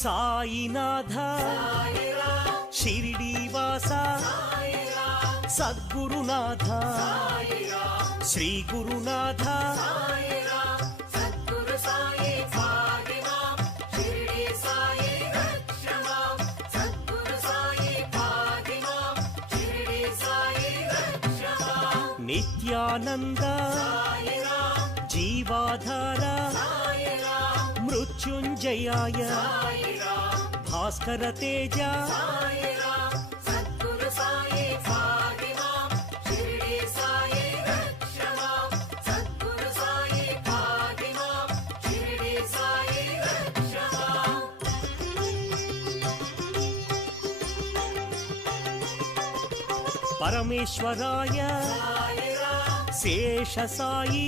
Sainath షిరిడీవాస సద్గురునాథ Shri Gurunatha Nityananda జీవాధార మృత్యుంజయాయ Bhaskara Teja పరమేశ్వరాయ Shesha Sai